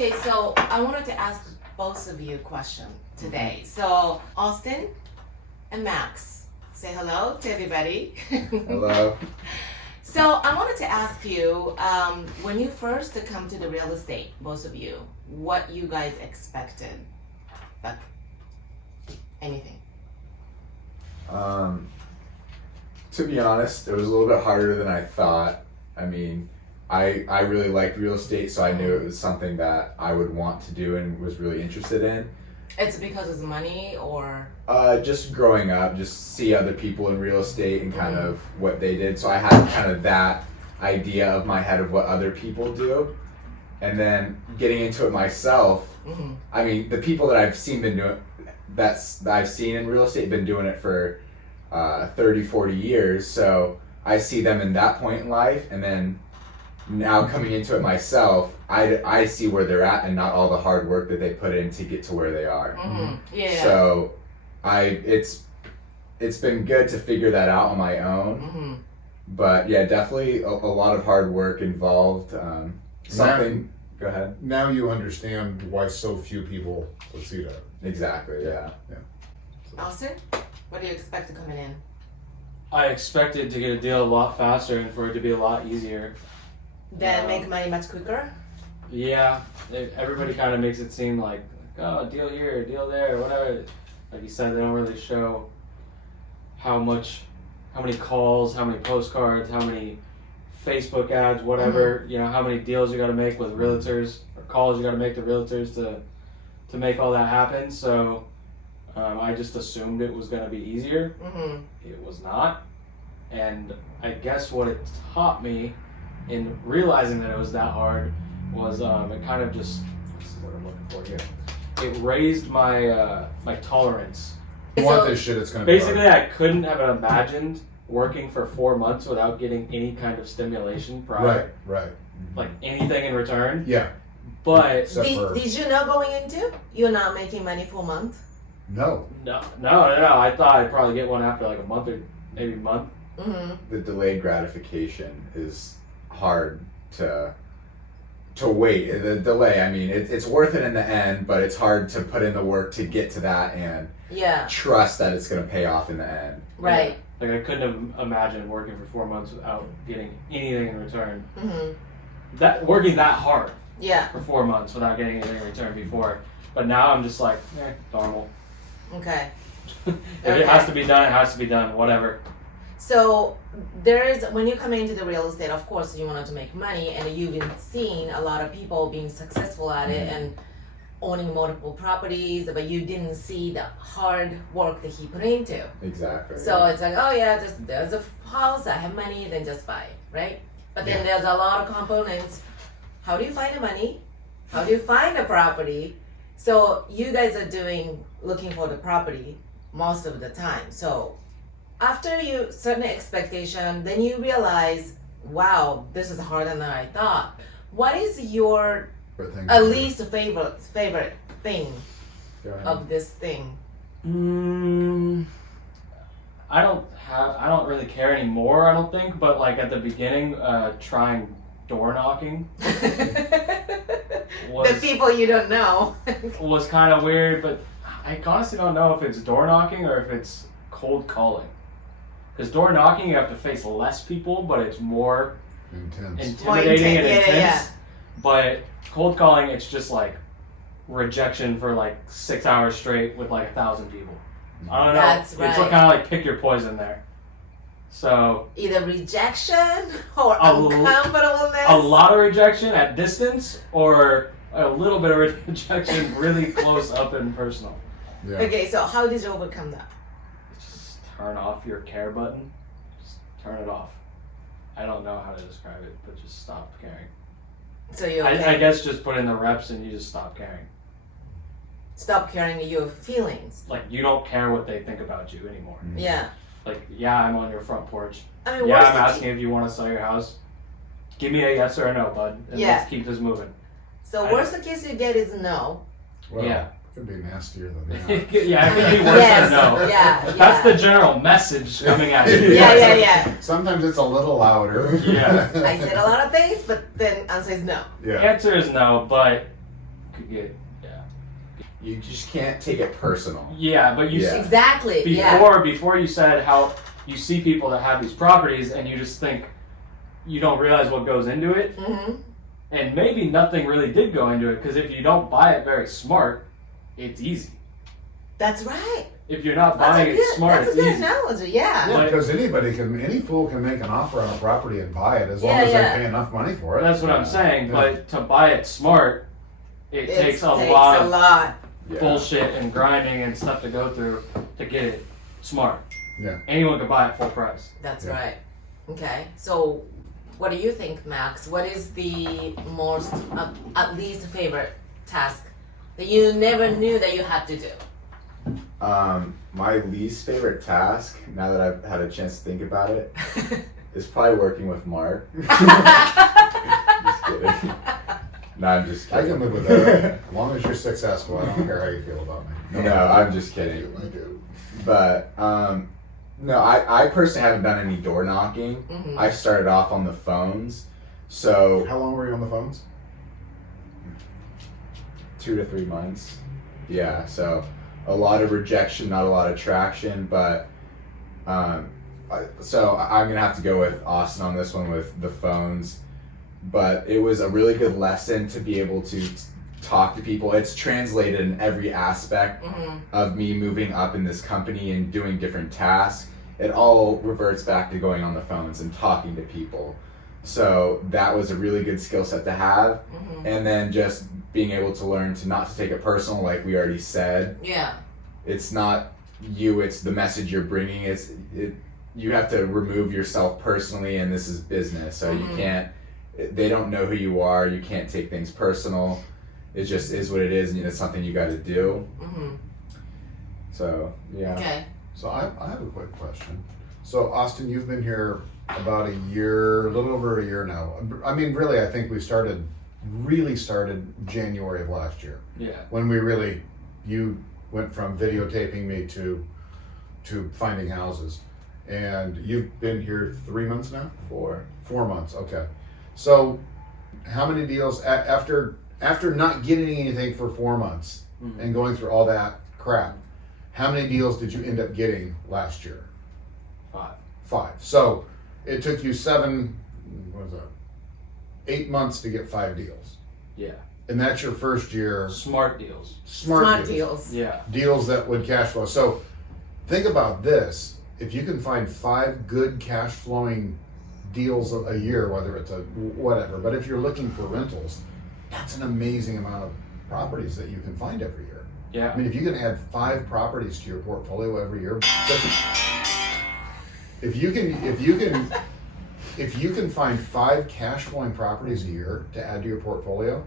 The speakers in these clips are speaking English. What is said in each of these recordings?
Okay, so I wanted to ask both of you a question today. So Austin and Max, say hello to everybody. Hello. So I wanted to ask you, when you first come to the real estate, both of you, what you guys expected? Like anything? To be honest, it was a little bit harder than I thought. I mean, I really liked real estate, so I knew it was something that I would want to do and was really interested in. It's because it's money or? Just growing up, just see other people in real estate and kind of what they did. So I had kind of that idea of my head of what other people do. And then getting into it myself, I mean, the people that I've seen been doing, that I've seen in real estate been doing it for 30, 40 years. So I see them in that point in life, and then now coming into it myself, I see where they're at and not all the hard work that they put in to get to where they are. Yeah. So it's been good to figure that out on my own. But yeah, definitely a lot of hard work involved. Go ahead. Now you understand why so few people see that. Exactly, yeah. Austin, what do you expect to coming in? I expected to get a deal a lot faster and for it to be a lot easier. Then make money much quicker? Yeah, everybody kind of makes it seem like, oh, deal here, deal there, whatever. Like you said, they don't really show how many calls, how many postcards, how many Facebook ads, whatever, you know, how many deals you got to make with realtors or calls you got to make to realtors to make all that happen. So I just assumed it was going to be easier. It was not. And I guess what it taught me in realizing that it was that hard was it kind of just, this is what I'm looking for here. It raised my my tolerance. You want this shit, it's gonna be Basically, hard. I couldn't have imagined working for 4 months without getting any kind of stimulation prior. Right. Like anything in return. Yeah. But Except for Did you know going into? You're not making money for a month? no. no. I thought I'd probably get one after like a month or maybe a month. The delayed gratification is hard to wait. The delay, I mean, it's worth it in the end, but it's hard to put in the work to get to that and trust that it's going to pay off in the end. Right. Like I couldn't have imagined working for 4 months without getting anything in return. That working that hard for 4 months without getting anything in return before. But now I'm just like, normal. Okay. If it has to be done, it has to be done. Whatever. So when you come into the real estate, of course you wanted to make money, and you've been seeing a lot of people being successful at it and owning multiple properties, but you didn't see the hard work that he put into. Exactly. So it's like, oh yeah, just there's a house, I have money, then just buy it, right? But then there's a lot of components. How do you find the money? How do you find a property? So you guys are looking for the property most of the time. So after you certain expectation, then you realize, wow, this is harder than I thought. What is your least favorite thing of this thing? I don't really care anymore, I don't think, but like at the beginning, trying door knocking the people you don't know. was kind of weird, but I honestly don't know if it's door knocking or if it's cold calling. Because door knocking, you have to face less people, but it's more intimidating and intense. Yeah. But cold calling, it's just like rejection for like 6 hours straight with like 1,000 people. I don't know. That's right. It's kind of like pick your poison there. So either rejection or uncomfortableness. A lot of rejection at distance, or a little bit of rejection really close up and personal. Yeah. Okay, so how did you overcome that? Just turn off your care button. Just turn it off. I don't know how to describe it, but just stop caring. So you okay? I guess just put in the reps and you just stop caring. Stop caring your feelings. Like you don't care what they think about you anymore. Yeah. Like, yeah, I'm on your front porch. I mean, yeah, I'm asking if you want to sell your house. Give me a yes or a no, bud, and let's keep this moving. So worst case you get is no. Well, yeah. It could be nastier than that. Yeah, it could be worse than no. Yeah. That's the general message coming at you. Yeah. Sometimes it's a little louder. Yeah. I said a lot of things, but then answer is no. Yeah. The answer is no, but could get You just can't take it personal. yeah, but you Yeah. Exactly. before you said how you see people that have these properties and you just think you don't realize what goes into it, Mm-hmm. and maybe nothing really did go into it because if you don't buy it very smart, it's easy. That's right. If you're not That's buying a it good, smart, that's it's a good easy. analogy. Yeah. Yeah, But- because any fool can make an offer on a property and buy it as long Yeah, as yeah. they pay enough money for it. That's what I'm saying. Yeah. But to buy it smart, it takes a takes lot a of lot. Yeah. bullshit and grinding and stuff to go through to get it smart. Yeah. Anyone can buy it full price. That's Yeah. right. Okay. So, what do you think, Max? What is the most, at least favorite task that you never knew that you had to do? My least favorite task, now that I've had a chance to think about it, is probably working with Mark. Just kidding. No, I'm just I kidding. can live with that. As long as you're successful, I don't care how you feel about me. No, I'm just kidding. I do. But no, I personally haven't done any door knocking. Mhm. I started off on the phones, so How long were you on the phones? 2 to 3 months. Yeah, so a lot of rejection, not a lot of traction, but so I'm gonna have to go with Austin on this one with the phones. But it was a really good lesson to be able to talk to people. It's translated in every aspect Mm-hmm. of me moving up in this company and doing different tasks. It all reverts back to going on the phones and talking to people. So that was a really good skill set to have. Mm-hmm. And then just being able to learn to not to take it personal, like we already said. Yeah. It's not you, it's the message you're bringing. You have to remove yourself personally, and this is business. So Mhm. you can't, they don't know who you are. You can't take things personal. It just is what it is, and it's something you got to do. Mm-hmm. So, yeah. Okay. So I have a quick question. So Austin, you've been here about a year, a little over a year now. I mean, really, I think we really started January of last year. Yeah. When you went from videotaping me to finding houses. And you've been here 3 months now? 4. 4 months, okay. So how many deals, after not getting anything for 4 months Mhm. and going through all that crap, how many deals did you end up getting last year? 5. 5. So it took you 8 months to get 5 deals. Yeah. And that's your first year. Smart deals. Smart deals. deals. Yeah. Deals that would cash flow. So think about this. If you can find 5 good cash flowing deals a year, whether it's a whatever, but if you're looking for rentals, that's an amazing amount of properties that you can find every year. I Yeah. mean, if you can add 5 properties to your portfolio every year, if you can find 5 cash flowing properties a year to add to your portfolio,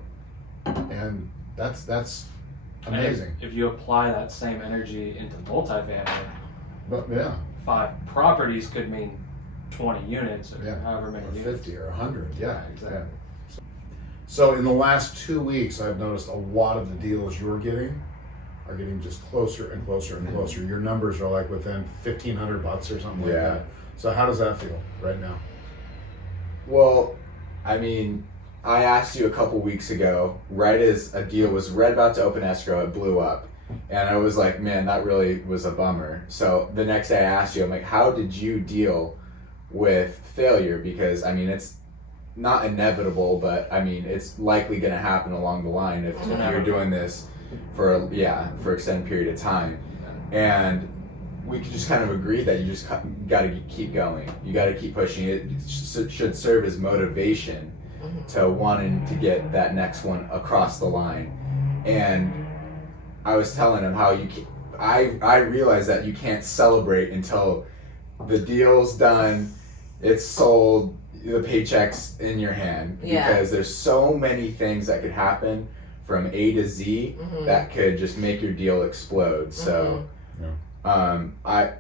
and that's And amazing. if you apply that same energy into multifamily, But yeah, 5 properties could mean 20 units or Yeah. however many or units. 50 or 100, yeah, exactly. yeah. So in the last 2 weeks, I've noticed a lot of the deals you're getting are getting just closer and closer and closer. Your numbers are like within $1,500 or something like Yeah. that. So how does that feel right now? Well, I mean, I asked you a couple weeks ago, right as a deal was right about to open escrow, it blew up. And I was like, man, that really was a bummer. So the next day I asked you, I'm like, how did you deal with failure? Because, I mean, it's not inevitable, but I mean, it's likely going to happen along the line if you're doing this for extended period of time. And we could just kind of agree that you just got to keep going. You got to keep pushing it. It should serve as motivation to wanting to get that next one across the line. And I was telling him how I realized that you can't celebrate until the deal's done, it's sold, the paycheck's in your hand. Yeah. Because there's so many things that could happen from A to Z that could just make your deal explode. So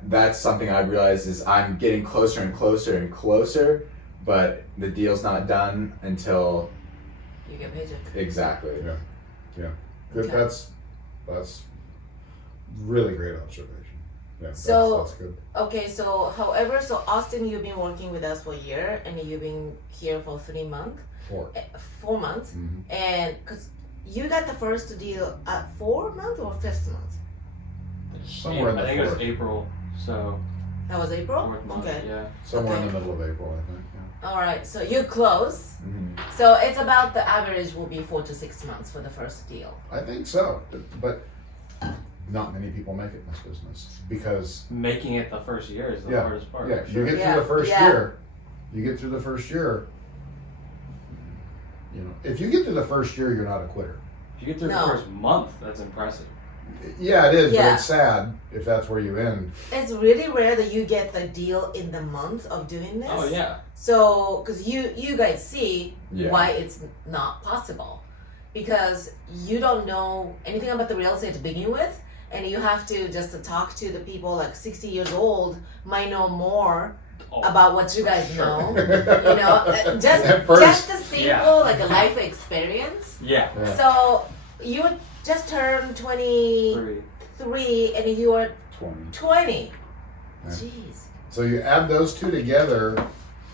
that's something I realized is I'm getting closer and closer and closer, but the deal's not done until You get paycheck. exactly. Yeah. Good. Okay. That's really great observation. Yeah, So- that's good. Okay, so however, so Austin, you've been working with us for a year, and you've been here for 3 months, 4. 4 months, Mhm. and because you got the first deal at 4th month or 5th month? Somewhere in the I think it was fourth. April, so That was April? 4th month, Okay. yeah. Somewhere in Okay. the middle of April, I think. Yeah. Alright, so you close. Mhm. So it's about the average will be 4 to 6 months for the first deal. I think so, but not many people make it in this business because Making it the first year is the Yeah, hardest part. yeah, for you sure. get Yeah, through the first yeah. year. You get through the first year. You know, if you get through the first year, you're not a quitter. If you get through No. the first month, that's impressive. Yeah, it is, but Yeah. it's sad if that's where you end. It's really rare that you get the deal in the month of doing this. Oh yeah. So, because you guys see Yeah. why it's not possible, because you don't know anything about the real estate to begin with, and you have to just talk to the people like 60 years old might know more Oh, about what you guys sure. know. You know, just At first, just a simple Yeah. like a life experience. Yeah. Yeah. So you just turned 23 3. and you are 20. 20. Yeah. Jeez. So you add those two together.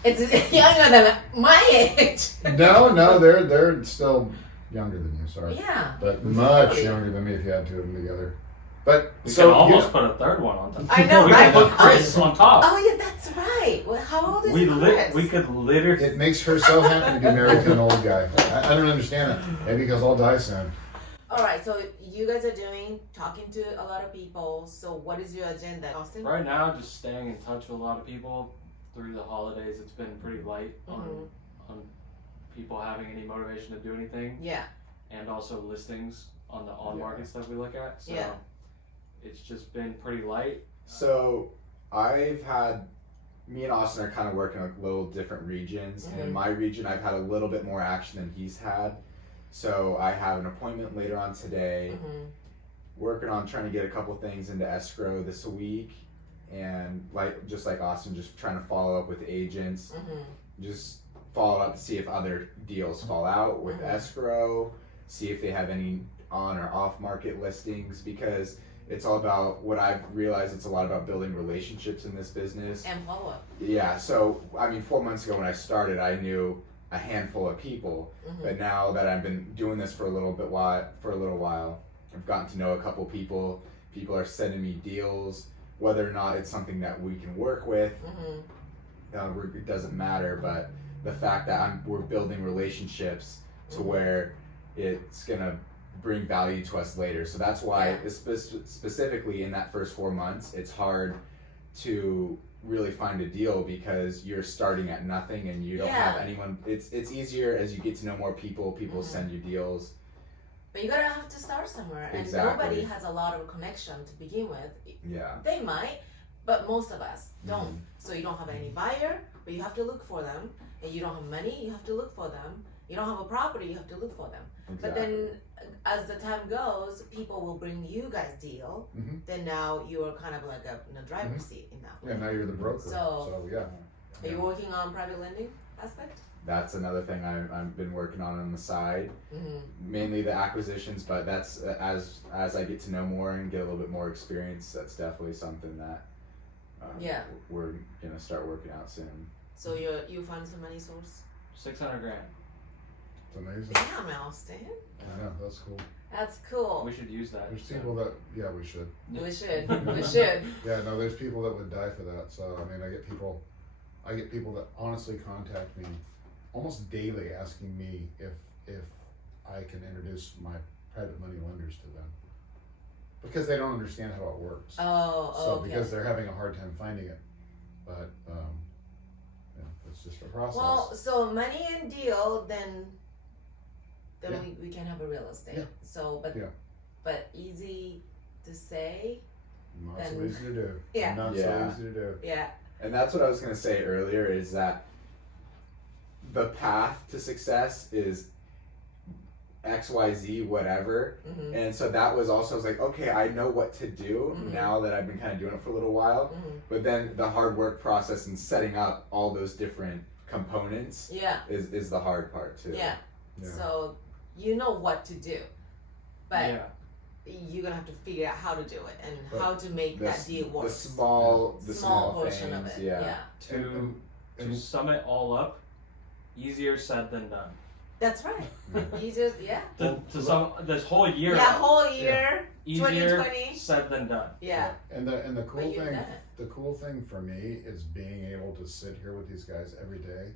It's younger than my age. No, they're still younger than you. Sorry, Yeah. but much younger than me if you add two of them together. But We so can you almost know- put a third one on top. I know, we right? can put Chris on top. Oh yeah, that's right. Well, how old is Chris? We could literally. it makes her so happy to be married to an old guy. I don't understand it. Maybe because I'll die soon. All right, so you guys are talking to a lot of people. So what is your agenda, Austin? Right now, just staying in touch with a lot of people through the holidays. It's been pretty light on people having any motivation to do anything, Yeah. and also listings on the on-market stuff we look at. So Yeah. it's just been pretty light. So me and Austin are kind of working like little different regions. And in my region, I've had a little bit more action than he's had. So I have an appointment later on today, working on trying to get a couple things into escrow this week. And just like Austin, just trying to follow up with agents, just follow up to see if other deals fall out with escrow, see if they have any on or off market listings, because it's all about what I've realized. It's a lot about building relationships in this business. And follow up. Yeah, so I mean, 4 months ago when I started, I knew a handful of people, but now that I've been doing this for a little while, I've gotten to know a couple people. People are sending me deals, whether or not it's something that we can work with. It doesn't matter, but the fact that we're building relationships to where it's gonna bring value to us later. So that's why, specifically in that first 4 months, it's hard to really find a deal because you're starting at nothing and you don't have anyone. It's easier as you get to know more people. People send you deals. But you gotta have to start somewhere, and Exactly. nobody has a lot of connection to begin with. Yeah. They might, but most of us don't. So you don't have any buyer, but you have to look for them. And you don't have money, you have to look for them. You don't have a property, you have to look for them. But then, as the time goes, people will bring you guys deal. Then now you are kind of like in a driver's seat in that way. Yeah, now you're the broker. So- yeah. Are you working on private lending aspect? That's another thing I've been working on the side. Mainly the acquisitions, but that's as I get to know more and get a little bit more experience, that's definitely something that we're gonna start working out soon. So you find some money source? $600,000. It's amazing. Damn, Austin. I know, that's cool. That's cool. We should use that. There's people that, yeah, we should. We should. We should. Yeah, no, there's people that would die for that. So, I mean, I get people that honestly contact me almost daily asking me if I can introduce my private money lenders to them. Because they don't understand how it works. Oh, So, okay. because they're having a hard time finding it. But, it's just a process. Well, so money and deal, then Yeah. we can have a real estate. Yeah. So, but easy to say. Not so then- easy to do. Yeah. Not Yeah. so easy to do. Yeah. And that's what I was gonna say earlier, is that the path to success is XYZ whatever. And so that was also, I was like, okay, I know what to do now that I've been kind of doing it for a little while. But then the hard work process and setting up all those different components Yeah. is the hard part too. Yeah. Yeah. So you know what to do, but Yeah. you're gonna have to figure out how to do it and But how to make that deal work. The small portion things, of it. yeah. To sum it all up, easier said than done. That's right. You just To some, this whole year. whole year. Easier 2020. said than done. Yeah. And the cool But you've thing, done it. the cool thing for me is being able to sit here with these guys every day,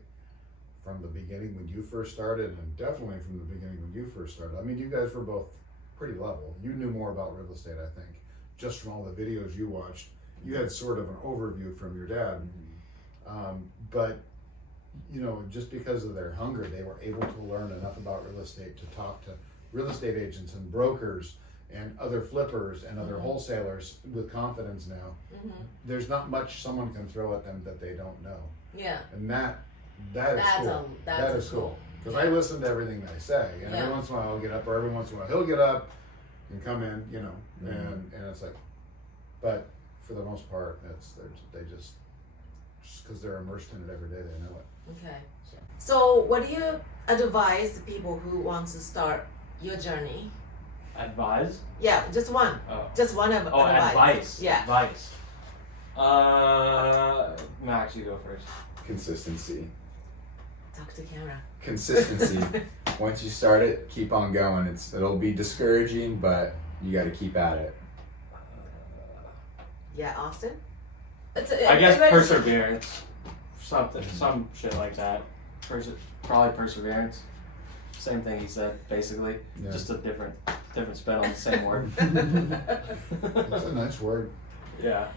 from the beginning when you first started, and definitely from the beginning when you first started. I mean, you guys were both pretty level. You knew more about real estate, I think, just from all the videos you watched. You had sort of an overview from your dad, but you know, just because of their hunger, they were able to learn enough about real estate to talk to real estate agents and brokers and other flippers and other wholesalers with confidence now. There's not much someone can throw at them that they don't know. Yeah. And that is cool. That is cool. Because I listen to everything they say, and every once in a while I'll get up, or every once in a while he'll get up and come in, you know, and it's like, but for the most part, they just because they're immersed in it every day, they know it. Okay. So what do you advise people who want to start your journey? Advise? Yeah, just one. Oh. Just one Advice. Yeah. Advice. Max, you go first. Consistency. Talk to camera. Consistency. Once you start it, keep on going. It'll be discouraging, but you got to keep at it. Yeah, Austin? I guess perseverance. Some shit like that. Probably perseverance. Same thing he said, basically. Yeah. Just a different spin on the same word. That's a nice word. Yeah.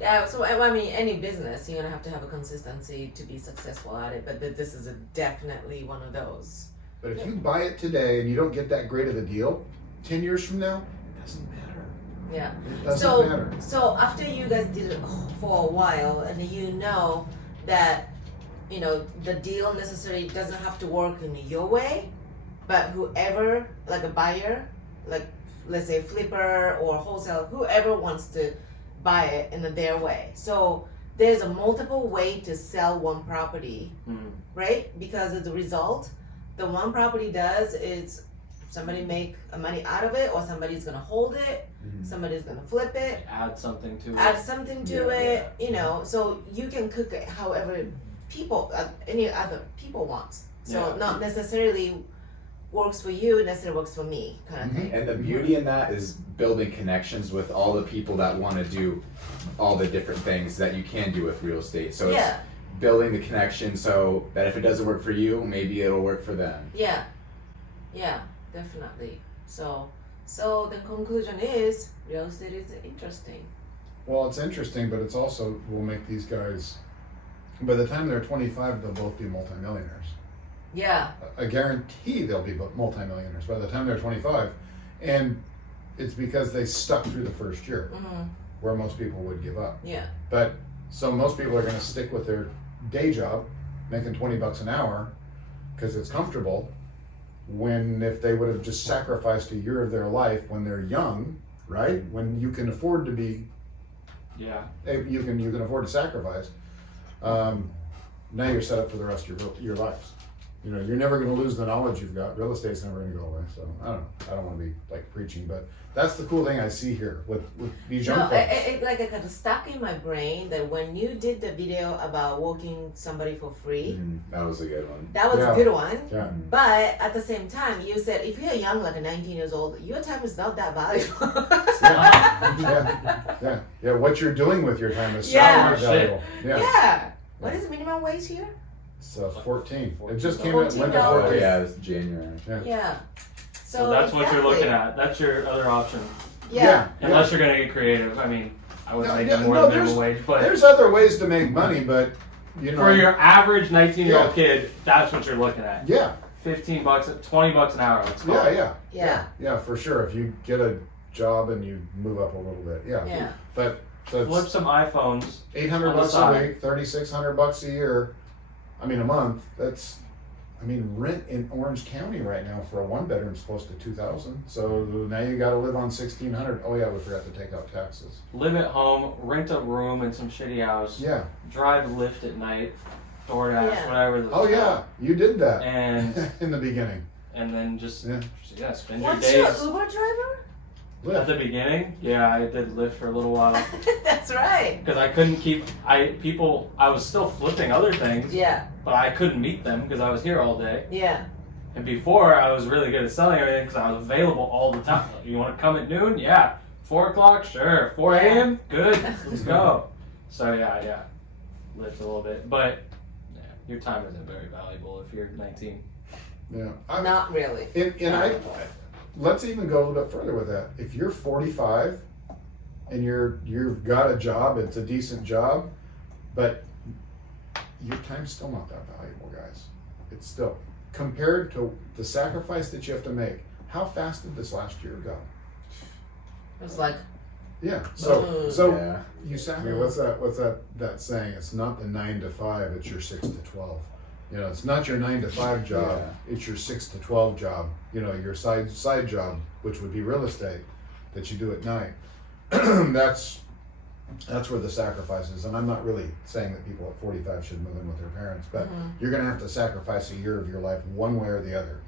Yeah, so I mean, any business, you're gonna have to have a consistency to be successful at it, but this is definitely one of those. But if you buy it today and you don't get that great of a deal, 10 years from now, it doesn't matter. Yeah. It doesn't matter. So after you guys did it for a while, and you know that, you know, the deal necessarily doesn't have to work in your way, but whoever, like a buyer, like let's say flipper or wholesale, whoever wants to buy it in their way. So there's a multiple way to sell one property, right? Because as a result, the one property does is somebody make money out of it, or somebody's gonna hold it, somebody's gonna flip it, Add something to it, you know, so you can cook it however people, any other people wants. So not necessarily works for you, necessarily works for me, kind of thing. And the beauty in that is building connections with all the people that want to do all the different things that you can do with real estate. So it's building the connection so that if it doesn't work for you, maybe it'll work for them. Yeah, definitely. So the conclusion is real estate is interesting. Well, it's interesting, but it's also will make these guys, by the time they're 25, they'll both be multimillionaires. Yeah. I guarantee they'll be multimillionaires by the time they're 25. And it's because they stuck through the first year, where most people would give up. Yeah. But so most people are going to stick with their day job, making $20 an hour, because it's comfortable. When if they would have just sacrificed a year of their life when they're young, right? When you can afford to be, you can afford to sacrifice. Now you're set up for the rest of your lives. You know, you're never going to lose the knowledge you've got. Real estate's never going to go away. So I don't know. I don't want to be like preaching, but that's the cool thing I see here with these young folks. It like it kind of stuck in my brain that when you did the video about working somebody for free, That was a good one. that was a good one. Yeah. But at the same time, you said if you're young, like a 19 years old, your time is not that valuable. Yeah. What you're doing with your time is so Yeah. much valuable. Yeah. What is the minimum wage here? It's 14. It just came $14. in. Went to Oh 14. yeah, it's January. Yeah. So that's what you're looking at. That's your other option. Yeah. Unless you're gonna get creative. I mean, I would make more than minimum wage, but There's other ways to make money, but you know. for your average 19-year-old kid, that's what you're looking at. Yeah. $15, $20 an hour. Let's call it. Yeah, for sure. If you get a job and you move up a little bit, Yeah. But so Flip it's some iPhones. $800 a week, $3,600 a year. I mean, a month. That's, I mean, rent in Orange County right now for a one-bedroom is close to $2,000. So now you got to live on $1,600. Oh yeah, we forgot to take out taxes. Live at home, rent a room in some shitty house. Yeah. Drive Lyft at night, DoorDash, whatever. Oh yeah, you did that. And in the beginning. And then just spend your What's days. your Uber driver? At the beginning, I did Lyft for a little while. That's right. Because I couldn't keep, I was still flipping other things. Yeah. But I couldn't meet them because I was here all day. Yeah. And before, I was really good at selling everything because I was available all the time. You want to come at noon? Yeah. 4 o'clock? Sure. 4 a.m.? Good. Let's go. So, yeah. Lived a little bit. But yeah, your time isn't very valuable if you're 19. Yeah. Not really. Let's even go a little bit further with that. If you're 45 and you've got a job, it's a decent job, but your time's still not that valuable, guys. It's still, compared to the sacrifice that you have to make. How fast did this last year go? It was like, Yeah. Boom. So Yeah. you sat here. What's that saying? It's not the 9 to 5. It's your 6 to 12. You know, it's not your 9 to 5 job. Yeah. It's your 6 to 12 job. You know, your side job, which would be real estate, that you do at night. That's where the sacrifice is. And I'm not really saying that people at 45 should move in with their parents, but you're going to have to sacrifice a year of your life one way or the other.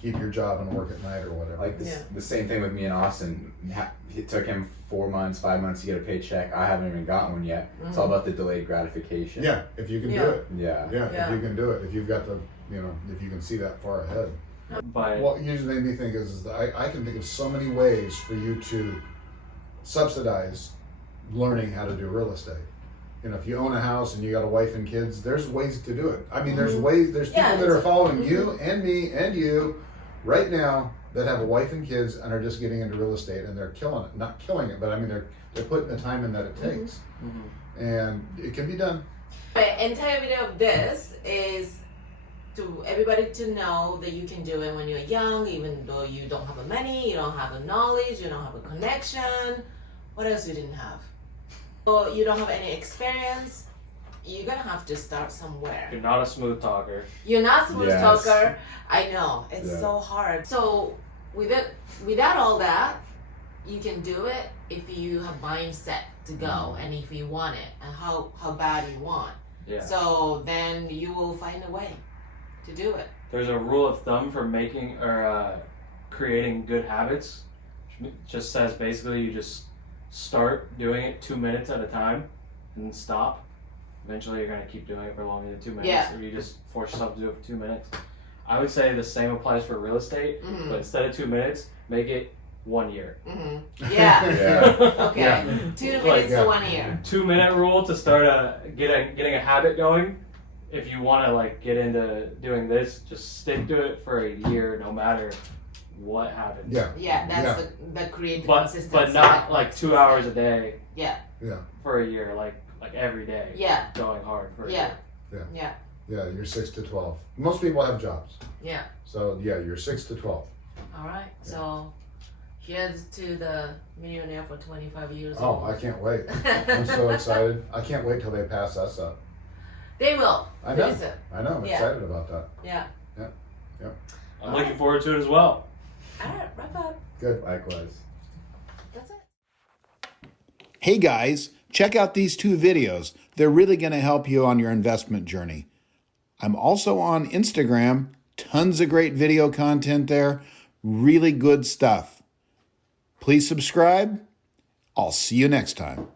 Keep your job and work at night or whatever. Like this, the same thing with me and Austin. It took him 4 months, 5 months to get a paycheck. I haven't even gotten one yet. It's all about the delayed gratification. Yeah, if you can do it. Yeah. Yeah, if you can do it. If you've got the, if you can see that far ahead. But What usually made me think is that I can think of so many ways for you to subsidize learning how to do real estate. You know, if you own a house and you got a wife and kids, there's ways to do it. I mean, there's people that are following you and me and you right now that have a wife and kids and are just getting into real estate and they're killing it. Not killing it, but I mean, they're putting the time in that it takes. And it can be done. the entire video of this is to everybody to know that you can do it when you're young, even though you don't have the money, you don't have the knowledge, you don't have a connection. What else you didn't have? So you don't have any experience. You're gonna have to start somewhere. you're not a smooth talker. You're not a smooth Yes. talker. I know it's Yeah. so hard. So without all that, you can do it if you have mindset to go and if you want it and how bad you want. Yeah. So then you will find a way to do it. There's a rule of thumb for making or creating good habits. Which just says basically you just start doing it 2 minutes at a time and then stop. Eventually you're going to keep doing it for longer than 2 minutes, Yeah. or you just force yourself to do it for 2 minutes. I would say the same applies for real estate, but instead of 2 minutes, make it 1 year. Yeah. Yeah. Okay. Yeah. 2 minutes to 1 year. 2 minute rule to start getting a habit going. If you want to like get into doing this, just stick to it for a year, no matter what happens. Yeah. Yeah, that's the create the But consistency. not like 2 hours a day. Yeah. Yeah. For a year, like every day. Yeah. Going hard for a Yeah. year. Yeah. Yeah, you're 6 to 12. Most people have jobs. Yeah. So yeah, you're 6 to 12. All right. So here's to the millionaire for 25 years Oh, old. I can't wait. I'm so excited. I can't wait till they pass us up. They will. I know. Listen. I know. I'm Yeah. excited about that. Yeah. I'm looking forward to it as well. All right. Wrap up. Good. Likewise. That's it. Hey guys, check out these 2 videos. They're really going to help you on your investment journey. I'm also on Instagram. Tons of great video content there. Really good stuff. Please subscribe. I'll see you next time.